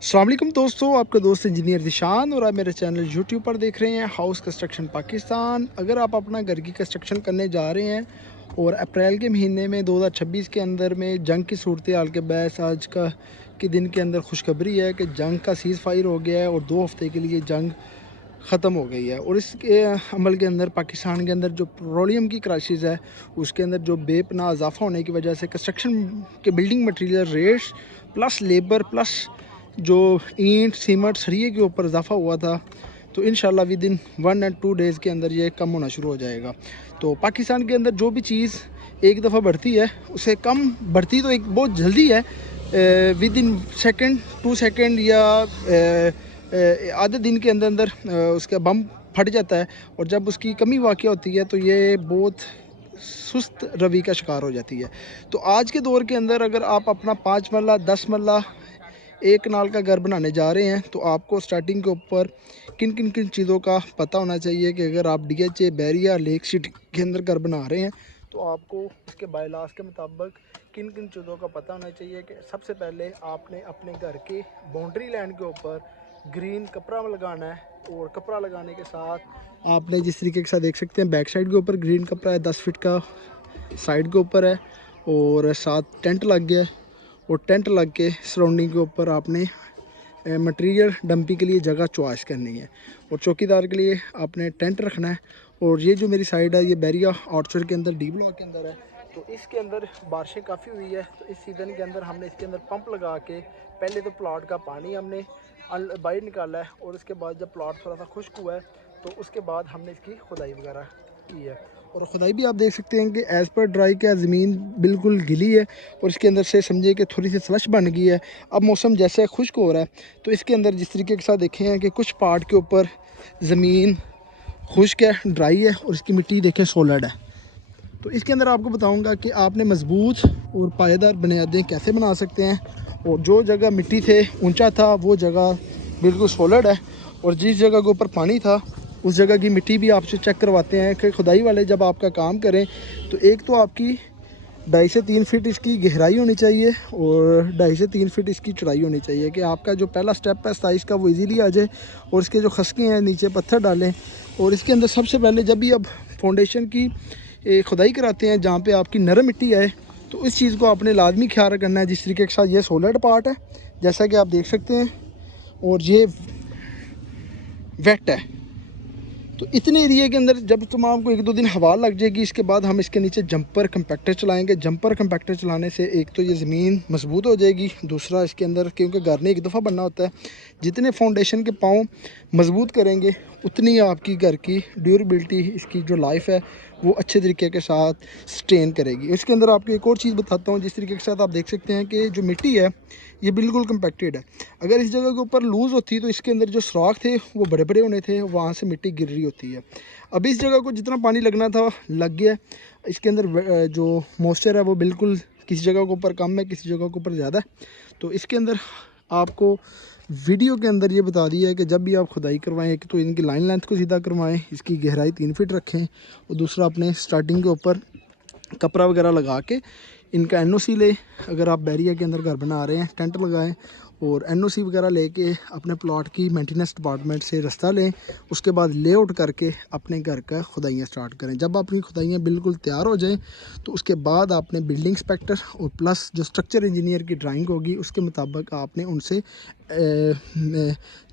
अस्सलाम वालेकुम दोस्तों, आपका दोस्त इंजीनियर दिशान और आप मेरे चैनल यूट्यूब पर देख रहे हैं हाउस कंस्ट्रक्शन पाकिस्तान। अगर आप अपना घर की कंस्ट्रक्शन करने जा रहे हैं और अप्रैल के महीने में 2026 के अंदर में जंग की सूरत हाल के बहस आज का के दिन के अंदर खुशखबरी है कि जंग का सीज़ फायर हो गया है और 2 हफ्ते के लिए जंग ख़त्म हो गई है। और इसके अमल के अंदर पाकिस्तान के अंदर जो पेट्रोलियम की क्राइसिस है उसके अंदर जो बेपनाह इजाफा होने की वजह से कंस्ट्रक्शन के building material rates plus labour plus जो ईंट सीमेंट सरिये के ऊपर इजाफा हुआ था, तो इंशाल्लाह विद इन 1 एंड 2 डेज़ के अंदर ये कम होना शुरू हो जाएगा। तो पाकिस्तान के अंदर जो भी चीज़ एक दफ़ा बढ़ती है उसे कम बढ़ती तो एक बहुत जल्दी है, विद इन सेकेंड 2 सेकेंड या आधे दिन के अंदर अंदर उसका बम फट जाता है। और जब उसकी कमी वाक़ होती है तो ये बहुत सुस्त रवि का शिकार हो जाती है। तो आज के दौर के अंदर अगर आप अपना 5 मरला 10 मरला एक नाल का घर बनाने जा रहे हैं तो आपको स्टार्टिंग के ऊपर किन चीज़ों का पता होना चाहिए कि अगर आप DHA बैरिया लेक सिटी के अंदर घर बना रहे हैं तो आपको उसके बायलास के मुताबिक किन चीज़ों का पता होना चाहिए। कि सबसे पहले आपने अपने घर के बाउंड्री लैंड के ऊपर ग्रीन कपड़ा लगाना है और कपड़ा लगाने के साथ आपने जिस तरीके के साथ देख सकते हैं बैक साइड के ऊपर ग्रीन कपड़ा है 10 फीट का साइड के ऊपर है और साथ टेंट लग गया है। और टेंट लग के सराउंडिंग के ऊपर आपने मटेरियल डंपिंग के लिए जगह चॉइस करनी है और चौकीदार के लिए आपने टेंट रखना है। और ये जो मेरी साइड है ये बैरिया ऑर्चर्ड के अंदर D ब्लॉक के अंदर है, तो इसके अंदर बारिशें काफ़ी हुई है। तो इस सीज़न के अंदर हमने इसके अंदर पंप लगा के पहले तो प्लाट का पानी हमने बाहर निकाला है और उसके बाद जब प्लाट थोड़ा सा खुश्क हुआ है तो उसके बाद हमने इसकी खुदाई वगैरह की है। और खुदाई भी आप देख सकते हैं कि एज़ पर ड्राई क्या ज़मीन बिल्कुल गिली है और इसके अंदर से समझिए कि थोड़ी सी स्लश बन गई है। अब मौसम जैसे खुश्क हो रहा है तो इसके अंदर जिस तरीके के साथ देखें हैं कि कुछ पार्ट के ऊपर ज़मीन खुश्क है, ड्राई है और इसकी मिट्टी देखें सॉलिड है। तो इसके अंदर आपको बताऊंगा कि आपने मजबूत और पायेदार बुनियादें कैसे बना सकते हैं। और जो जगह मिट्टी से ऊंचा था वो जगह बिल्कुल सॉलिड है और जिस जगह के ऊपर पानी था उस जगह की मिट्टी भी आपसे चेक करवाते हैं कि खुदाई वाले जब आपका काम करें तो एक तो आपकी 2.5 से 3 फीट इसकी गहराई होनी चाहिए और 2.5 से 3 फीट इसकी चौड़ाई होनी चाहिए कि आपका जो पहला स्टेप है साइज़ का वो इजीली आ जाए। और इसके जो खसके हैं नीचे पत्थर डालें। और इसके अंदर सबसे पहले जब भी आप फाउंडेशन की खुदाई कराते हैं जहाँ पे आपकी नरम मिट्टी आए तो इस चीज़ को आपने लाजमी ख्याल करना है। जिस तरीके के साथ ये सॉलिड पार्ट है जैसा कि आप देख सकते हैं और ये वेट है, तो इतने एरिया के अंदर जब तुम आपको 1-2 दिन हवा लग जाएगी इसके बाद हम इसके नीचे जंपर कंपैक्टर चलाएंगे। जंपर कंपैक्टर चलाने से एक तो ये ज़मीन मजबूत हो जाएगी, दूसरा इसके अंदर क्योंकि घर ने एक दफ़ा बनना होता है, जितने फाउंडेशन के पाँव मजबूत करेंगे उतनी आपकी घर की ड्यूरेबिलिटी इसकी जो लाइफ है वो अच्छे तरीके के साथ स्टेन करेगी। इसके अंदर आपको एक और चीज़ बताता हूँ। जिस तरीके के साथ आप देख सकते हैं कि जो मिट्टी है ये बिल्कुल कंपैक्टेड है। अगर इस जगह के ऊपर लूज़ होती तो इसके अंदर जो सुराख थे वो बड़े बड़े होने थे, वहाँ से मिट्टी गिर रही होती है। अब इस जगह को जितना पानी लगना था लग गया। इसके अंदर जो मॉइस्चर है वो बिल्कुल किसी जगह के ऊपर कम है, किसी जगह के ऊपर ज़्यादा है। तो इसके अंदर आपको वीडियो के अंदर ये बता दिया है कि जब भी आप खुदाई करवाएं एक तो इनकी लाइन लेंथ को सीधा करवाएं, इसकी गहराई 3 फीट रखें और दूसरा अपने स्टार्टिंग के ऊपर कपड़ा वगैरह लगा के इनका NOC ले। अगर आप बैरिया के अंदर घर बना रहे हैं टेंट लगाएं और NOC वगैरह लेके अपने प्लॉट की मेंटेनेंस डिपार्टमेंट से रास्ता लें। उसके बाद लेआउट करके अपने घर का खुदाइयाँ स्टार्ट करें। जब अपनी खुदाइयाँ बिल्कुल तैयार हो जाएं तो उसके बाद आपने बिल्डिंग इंस्पेक्टर और प्लस जो स्ट्रक्चर इंजीनियर की ड्राइंग होगी उसके मुताबिक आपने उनसे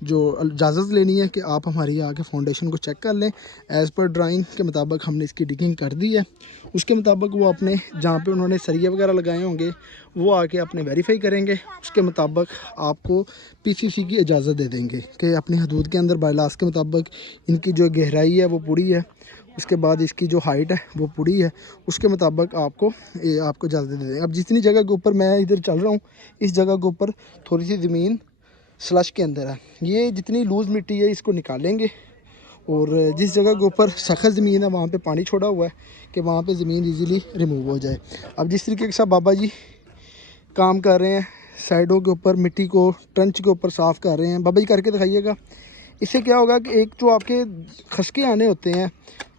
जो इजाज़त लेनी है कि आप हमारी आके फाउंडेशन को चेक कर लें। एज़ पर ड्राइंग के मुताबिक हमने इसकी डिगिंग कर दी है। उसके मुताबिक वो अपने जहाँ पे उन्होंने सरिया वगैरह लगाए होंगे वो आके अपने वेरीफाई करेंगे। उसके मुताबिक आपको PCC की इजाज़त दे देंगे कि अपनी हदूद के अंदर बायलास के मुताबिक इनकी जो गहराई है वो पूरी है, उसके बाद इसकी जो हाइट है वो पूरी है, उसके मुताबिक आपको इजाज़त दे देंगे। अब जितनी जगह के ऊपर मैं इधर चल रहा हूँ इस जगह के ऊपर थोड़ी सी ज़मीन स्लश के अंदर है, ये जितनी लूज़ मिट्टी है इसको निकालेंगे। और जिस जगह के ऊपर सख्त ज़मीन है वहाँ पे पानी छोड़ा हुआ है कि वहाँ पे ज़मीन इजीली रिमूव हो जाए। अब जिस तरीके के साथ बाबा जी काम कर रहे हैं साइडों के ऊपर मिट्टी को ट्रंच के ऊपर साफ़ कर रहे हैं, बाबा जी करके दिखाइएगा। इससे क्या होगा कि एक जो आपके खसके आने होते हैं,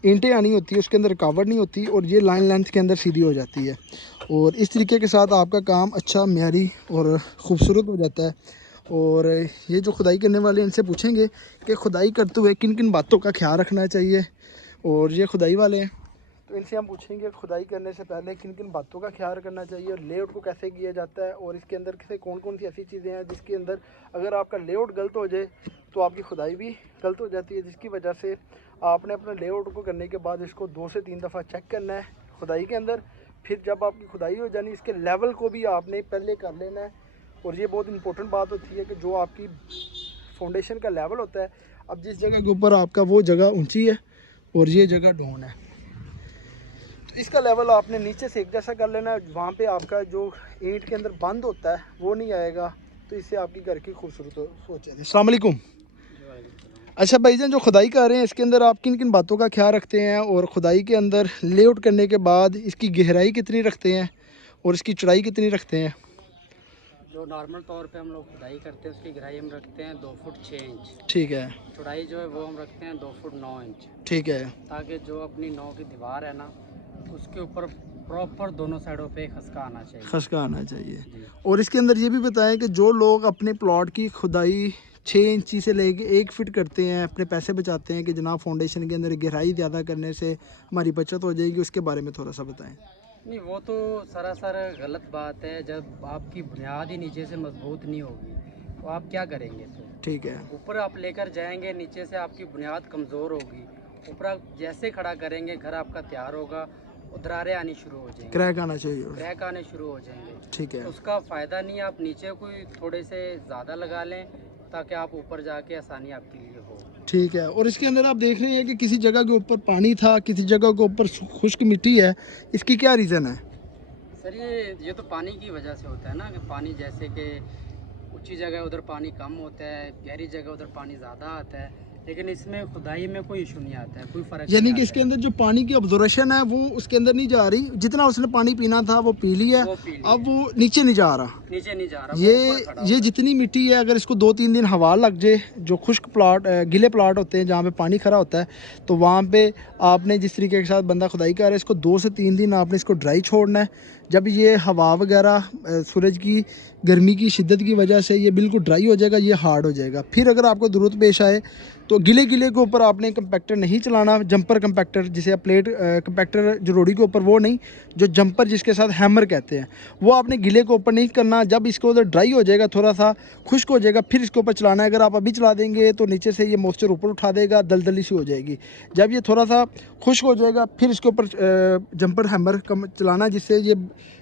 ईंटें आनी होती है, उसके अंदर रुकावट नहीं होती और ये लाइन लेंथ के अंदर सीधी हो जाती है और इस तरीके के साथ आपका काम अच्छा, म्यारी और ख़ूबसूरत हो जाता है। और ये जो खुदाई करने वाले इनसे पूछेंगे कि खुदाई करते हुए किन किन बातों का ख्याल रखना चाहिए। और ये खुदाई वाले हैं तो इनसे हम पूछेंगे खुदाई करने से पहले किन किन बातों का ख्याल करना चाहिए और लेआउट को कैसे किया जाता है, और इसके अंदर से कौन कौन सी ऐसी चीज़ें हैं जिसके अंदर अगर आपका लेआउट गलत हो जाए तो आपकी खुदाई भी गलत हो जाती है, जिसकी वजह से आपने अपने लेआउट को करने के बाद इसको 2 से 3 दफ़ा चेक करना है खुदाई के अंदर। फिर जब आपकी खुदाई हो जानी इसके लेवल को भी आपने पहले कर लेना है। और ये बहुत इंपॉर्टेंट बात होती है कि जो आपकी फाउंडेशन का लेवल होता है, अब जिस जगह के ऊपर आपका वो जगह ऊंची है और ये जगह डाउन है, तो इसका लेवल आपने नीचे से एक जैसा कर लेना है। वहाँ पे आपका जो ईंट के अंदर बंद होता है वो नहीं आएगा, तो इससे आपकी घर की खूबसूरत हो जाती है। अस्सलाम वालेकुम। अच्छा भाईजान, जो खुदाई कर रहे हैं इसके अंदर आप किन किन बातों का ख्याल रखते हैं, और खुदाई के अंदर लेआउट करने के बाद इसकी गहराई कितनी रखते हैं और इसकी चौड़ाई कितनी रखते हैं? जो नॉर्मल तौर पे हम लोग खुदाई करते हैं उसकी गहराई हम रखते हैं 2 फुट 6 इंच। ठीक है। चौड़ाई जो है वो हम रखते हैं 2 फुट 9 इंच। ठीक है। ताकि जो अपनी 9 की दीवार है ना उसके ऊपर प्रॉपर दोनों साइडों पे खसका आना चाहिए। खसका आना चाहिए। और इसके अंदर ये भी बताएं कि जो लोग अपने प्लॉट की खुदाई 6 इंची से लेके 1 फीट करते हैं, अपने पैसे बचाते हैं कि जनाब फाउंडेशन के अंदर गहराई ज़्यादा करने से हमारी बचत हो जाएगी, उसके बारे में थोड़ा सा बताएं। नहीं, वो तो सरासर गलत बात है। जब आपकी बुनियाद ही नीचे से मजबूत नहीं होगी तो आप क्या करेंगे फिर? ठीक है। ऊपर आप लेकर जाएंगे, नीचे से आपकी बुनियाद कमज़ोर होगी, ऊपर आप जैसे खड़ा करेंगे घर आपका तैयार होगा, दरारें आनी शुरू हो जाएंगी, क्रैक आना चाहिए, क्रैक आने शुरू हो जाएंगे। ठीक है। उसका फ़ायदा नहीं। आप नीचे कोई थोड़े से ज़्यादा लगा लें ताकि आप ऊपर जाके आसानी आपके लिए हो। ठीक है। और इसके अंदर आप देख रहे हैं कि किसी जगह के ऊपर पानी था, किसी जगह के ऊपर खुश्क मिट्टी है, इसकी क्या रीज़न है? सर ये तो पानी की वजह से होता है ना, कि पानी जैसे कि ऊंची जगह उधर पानी कम होता है, गहरी जगह उधर पानी ज़्यादा आता है, लेकिन इसमें खुदाई में कोई इशू नहीं आता है, कोई फ़र्क। यानी कि इसके अंदर जो पानी की ऑब्जर्वेशन है वो उसके अंदर नहीं जा रही, जितना उसने पानी पीना था वो पी लिया, अब वो नीचे नहीं जा रहा, नीचे नहीं जा रहा। ये जितनी मिट्टी है अगर इसको 2-3 दिन हवा लग जाए, जो खुश्क प्लाट गिले प्लाट होते हैं जहाँ पे पानी खड़ा होता है, तो वहाँ पे आपने जिस तरीके के साथ बंदा खुदाई कर रहा है इसको 2 से 3 दिन आपने इसको ड्राई छोड़ना है। जब ये हवा वगैरह सूरज की गर्मी की शिद्दत की वजह से ये बिल्कुल ड्राई हो जाएगा, ये हार्ड हो जाएगा। फिर अगर आपको ज़रूरत पेश आए तो गिले गिले के ऊपर आपने कंपैक्टर नहीं चलाना, जंपर कंपैक्टर जिसे आप प्लेट कंपैक्टर जो रोड़ी के ऊपर, वो नहीं, जो जंपर जिसके साथ हैमर कहते हैं, वो आपने गिले के ऊपर नहीं करना। जब इसको उधर ड्राई हो जाएगा, थोड़ा सा खुश्क हो जाएगा, फिर इसके ऊपर चलाना है। अगर आप अभी चला देंगे तो नीचे से ये मॉइस्चर ऊपर उठा देगा, दलदली सी हो जाएगी। जब ये थोड़ा सा खुश्क हो जाएगा फिर इसके ऊपर जंपर हैमर चलाना, जिससे ये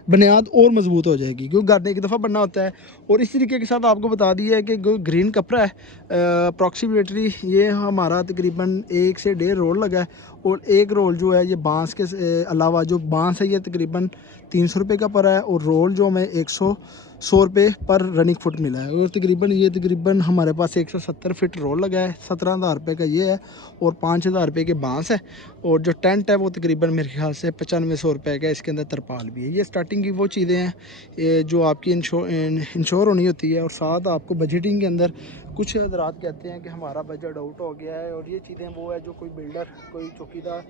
बुनियाद और मजबूत हो जाएगी, क्योंकि गाड़ने की दफ़ा बनना होता है। और इस तरीके के साथ आपको बता दिया है कि ग्रीन कपड़ा है अप्रॉक्सीमेटली ये हमारा तकरीबन 1 से 1.5 रोल लगा है, और एक रोल जो है ये बांस के अलावा जो बांस है ये तकरीबन 300 रुपये का पड़ा है, और रोल जो हमें 100 रुपये पर रनिंग फुट मिला है। और तकरीबन हमारे पास 170 फिट रोल लगा है, 17,000 रुपये का ये है, और 5,000 रुपये के बांस है। और जो टेंट है वो तकरीबन मेरे ख्याल से 9500 रुपये का, इसके अंदर तरपाल भी है। ये स्टार्टिंग की वो चीज़ें हैं जो आपकी इंश्योर होनी होती है। और साथ आपको बजटिंग के अंदर कुछ हजरात कहते हैं कि हमारा बजट आउट हो गया है, और ये चीज़ें वो है जो कोई बिल्डर, कोई चौकीदार,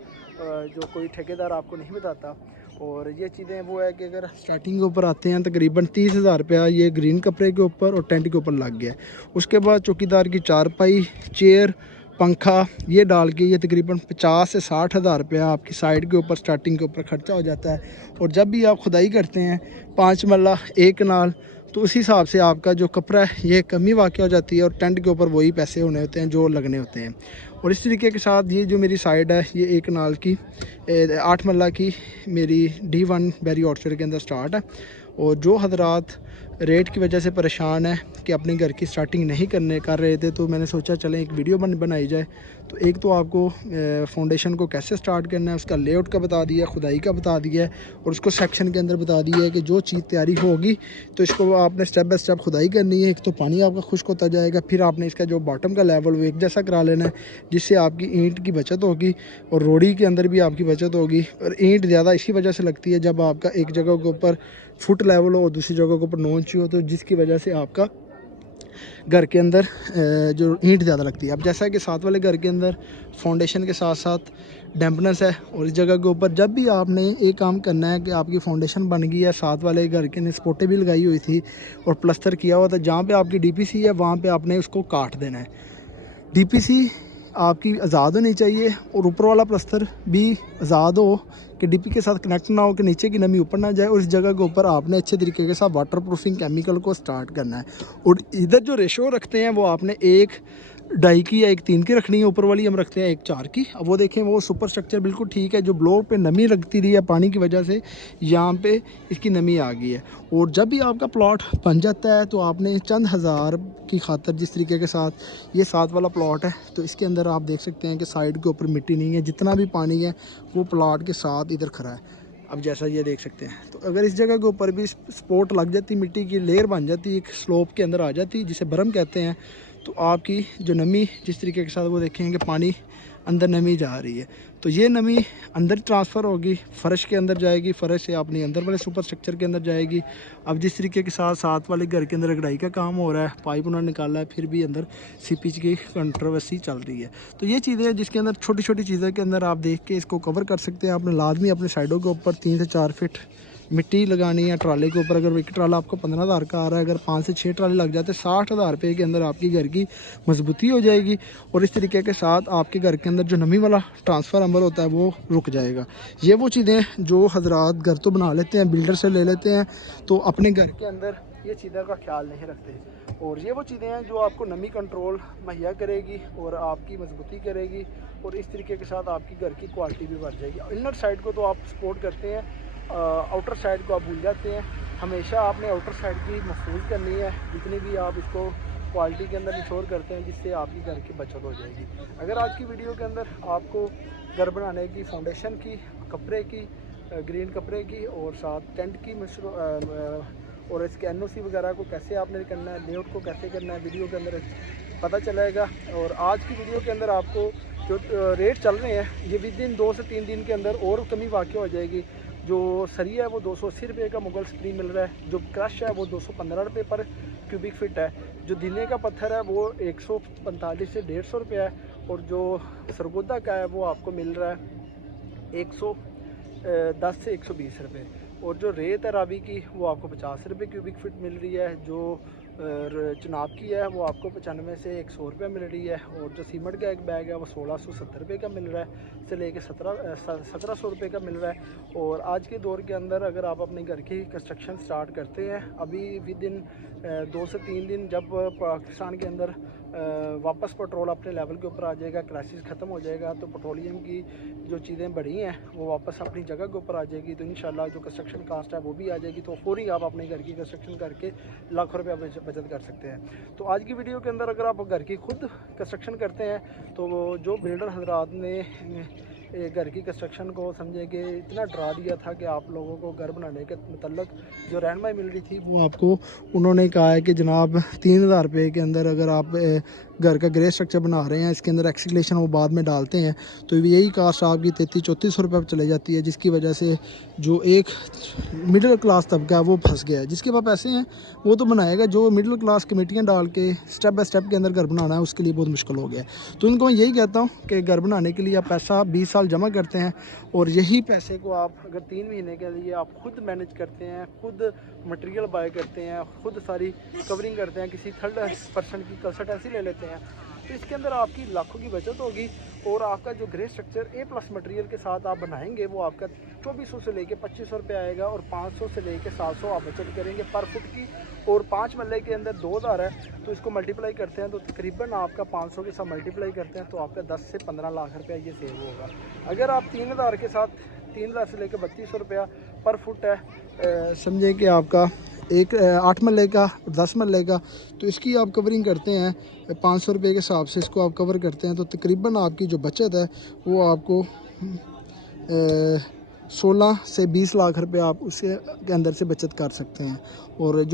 जो कोई ठेकेदार आपको नहीं बताता। और ये चीज़ें वो है कि अगर स्टार्टिंग के ऊपर आते हैं तकरीबन 30,000 रुपया ये ग्रीन कपड़े के ऊपर और टेंट के ऊपर लग गया। उसके बाद चौकीदार की चारपाई, चेयर, पंखा ये डाल के ये तकरीबन 50 से 60,000 रुपया आपकी साइड के ऊपर स्टार्टिंग के ऊपर खर्चा हो जाता है। और जब भी आप खुदाई करते हैं 5 मरला 1 कनाल, तो उस हिसाब से आपका जो कपड़ा है ये कमी वाक़ हो जाती है, और टेंट के ऊपर वही पैसे होने होते हैं जो लगने होते हैं। और इस तरीके के साथ ये जो मेरी साइड है ये 1 कनाल की 8 मरला की मेरी D1 बैरी ऑर्चर्ड के अंदर स्टार्ट है। और जो हजरात रेट की वजह से परेशान है कि अपने घर की स्टार्टिंग नहीं कर रहे थे, तो मैंने सोचा चलें एक वीडियो बनाई जाए। तो एक तो आपको फाउंडेशन को कैसे स्टार्ट करना है उसका लेआउट का बता दिया, खुदाई का बता दिया है, और उसको सेक्शन के अंदर बता दिया है कि जो चीज़ तैयारी होगी तो इसको आपने स्टेप बाय स्टेप खुदाई करनी है। एक तो पानी आपका खुश्क होता जाएगा, फिर आपने इसका जो बॉटम का लेवल वो एक जैसा करा लेना है, जिससे आपकी ईंट की बचत होगी और रोड़ी के अंदर भी आपकी बचत होगी। और ईंट ज़्यादा इसी वजह से लगती है जब आपका एक जगह के ऊपर फुट लेवल हो और दूसरी जगह के ऊपर 9 इंची हो, तो जिसकी वजह से आपका घर के अंदर जो हीट ज़्यादा लगती है। अब जैसा कि साथ वाले घर के अंदर फाउंडेशन के साथ साथ डैम्पनेस है, और इस जगह के ऊपर जब भी आपने एक काम करना है कि आपकी फाउंडेशन बन गई है, साथ वाले घर के ने स्पोर्टें भी लगाई हुई थी और प्लस्तर किया हुआ था, जहाँ पे आपकी डीपीसी है वहाँ पे आपने उसको काट देना है। डीपीसी आपकी आज़ाद होनी चाहिए और ऊपर वाला प्लस्तर भी आज़ाद हो कि डीपी के साथ कनेक्ट ना हो कि नीचे की नमी ऊपर ना जाए। और इस जगह के ऊपर आपने अच्छे तरीके के साथ वाटर प्रूफिंग केमिकल को स्टार्ट करना है। और इधर जो रेशो रखते हैं वो आपने 1:2 की या 1:3 की रखनी है, ऊपर वाली हम रखते हैं 1:4 की। अब वो देखें वो सुपर स्ट्रक्चर बिल्कुल ठीक है, जो ब्लॉक पे नमी लगती रही है पानी की वजह से यहाँ पे इसकी नमी आ गई है। और जब भी आपका प्लॉट बन जाता है तो आपने चंद हज़ार की खातर, जिस तरीके के साथ ये साथ वाला प्लॉट है तो इसके अंदर आप देख सकते हैं कि साइड के ऊपर मिट्टी नहीं है, जितना भी पानी है वो प्लॉट के साथ इधर खड़ा है। अब जैसा ये देख सकते हैं, तो अगर इस जगह के ऊपर भी सपोर्ट लग जाती, मिट्टी की लेयर बन जाती, एक स्लोप के अंदर आ जाती जिसे बरम कहते हैं, तो आपकी जो नमी जिस तरीके के साथ वो देखेंगे पानी अंदर नमी जा रही है, तो ये नमी अंदर ट्रांसफ़र होगी, फ़र्श के अंदर जाएगी, फ़र्श से अपनी अंदर वाले सुपर स्ट्रक्चर के अंदर जाएगी। अब जिस तरीके के साथ साथ वाले घर के अंदर रगड़ाई का काम हो रहा है, पाइप उन्होंने निकाला है, फिर भी अंदर सीपीच की कंट्रोवर्सी चल रही है। तो ये चीज़ें हैं जिसके अंदर छोटी छोटी चीज़ों के अंदर आप देख के इसको कवर कर सकते हैं। आपने लाजमी अपने साइडों के ऊपर 3 से 4 फीट मिट्टी लगानी है ट्राले के ऊपर। अगर एक ट्राला आपको 15,000 का आ रहा है, अगर 5 से 6 ट्राले लग जाते हैं 60,000 रुपये के अंदर आपकी घर की मजबूती हो जाएगी। और इस तरीके के साथ आपके घर के अंदर जो नमी वाला ट्रांसफ़र अमल होता है वो रुक जाएगा। ये वो चीज़ें जो हजरात घर तो बना लेते हैं, बिल्डर से ले लेते हैं, तो अपने घर के अंदर ये चीज़ों का ख्याल नहीं रखते। और ये वो चीज़ें हैं जो आपको नमी कंट्रोल मुहैया करेगी और आपकी मजबूती करेगी, और इस तरीके के साथ आपकी घर की क्वालिटी भी बढ़ जाएगी। इनर साइड को तो आप सपोर्ट करते हैं, आउटर साइड को आप भूल जाते हैं। हमेशा आपने आउटर साइड की महफूज करनी है, जितनी भी आप इसको क्वालिटी के अंदर इंश्योर करते हैं, जिससे आपकी घर की बचत हो जाएगी। अगर आज की वीडियो के अंदर आपको घर बनाने की फाउंडेशन की, कपड़े की, ग्रीन कपड़े की और साथ टेंट की और इसके NOC वगैरह को कैसे आपने करना है, लेआउट को कैसे करना है, वीडियो के अंदर पता चलेगा। और आज की वीडियो के अंदर आपको जो रेट चल रहे हैं ये विद इन 2 से 3 दिन के अंदर और कमी वाक़ई हो जाएगी। जो सरिया है वो 280 रुपये का मुगल स्क्रीन मिल रहा है, जो क्रश है वो 215 रुपये पर क्यूबिक फिट है, जो दिने का पत्थर है वो 145 से 150 रुपये है, और जो सरगोदा का है वो आपको मिल रहा है 110 से 120 रुपये, और जो रेत है रावी की वो आपको 50 रुपये क्यूबिक फिट मिल रही है, जो चनाब की है वो आपको 95 से 100 रुपये मिल रही है, और जो सीमेंट का एक बैग है वो 1670 रुपये का मिल रहा है से लेके 1700 रुपये का मिल रहा है। और आज के दौर के अंदर अगर आप अपने घर की कंस्ट्रक्शन स्टार्ट करते हैं, अभी विद इन 2 से 3 दिन जब पाकिस्तान के अंदर वापस पेट्रोल अपने लेवल के ऊपर आ जाएगा, क्राइसिस ख़त्म हो जाएगा, तो पेट्रोलियम की जो चीज़ें बढ़ी हैं वो वापस अपनी जगह के ऊपर आ जाएगी, तो इंशाल्लाह जो कंस्ट्रक्शन कास्ट है वो भी आ जाएगी, तो फौरी आप अपने घर की कंस्ट्रक्शन करके लाखों रुपये बचत कर सकते हैं। तो आज की वीडियो के अंदर अगर आप घर की खुद कंस्ट्रक्शन करते हैं तो जो बिल्डर हजरात ने घर की कंस्ट्रक्शन को समझे कि इतना डरा दिया था कि आप लोगों को घर बनाने के मतलब जो रहनुमाई मिल रही थी वो आपको उन्होंने कहा है कि जनाब 3,000 रुपये के अंदर अगर आप घर का ग्रे स्ट्रक्चर बना रहे हैं, इसके अंदर एक्सक्लेशन वो बाद में डालते हैं, तो यही कास्ट आपकी 33-34 रुपये पर चले जाती है, जिसकी वजह से जो एक मिडिल क्लास तबका है वो फंस गया है। जिसके पास पैसे हैं वो तो बनाएगा, जो मिडिल क्लास कमेटियाँ डाल के स्टेप बाय स्टेप के अंदर घर बनाना है उसके लिए बहुत मुश्किल हो गया है। तो उनको मैं यही कहता हूँ कि घर बनाने के लिए आप पैसा 20 साल जमा करते हैं, और यही पैसे को आप अगर 3 महीने के लिए आप खुद मैनेज करते हैं, खुद मटेरियल बाय करते हैं, खुद सारी कवरिंग करते हैं, किसी थर्ड पर्सन की कंसल्टेंसी ले लेते हैं, तो इसके अंदर आपकी लाखों की बचत होगी। और आपका जो ग्रे स्ट्रक्चर A+ मटेरियल के साथ आप बनाएंगे वो आपका 2400 से लेके 2500 रुपये आएगा, और 500 से लेके 700 आप बचत करेंगे पर फुट की। और 5 मरले के अंदर 2000 है, तो इसको मल्टीप्लाई करते हैं तो तकरीबन आपका 500 के साथ मल्टीप्लाई करते हैं तो आपका 10 से 15 लाख रुपया ये सेव होगा। अगर आप 3000 के साथ 3000 से लेकर 3200 रुपया पर फुट है, समझें कि आपका एक 8 मरले का 10 मरले का, तो इसकी आप कवरिंग करते हैं 500 रुपये के हिसाब से इसको आप कवर करते हैं, तो तकरीबन आपकी जो बचत है वो आपको 16 से 20 लाख रुपए आप उसके अंदर से बचत कर सकते हैं। और जो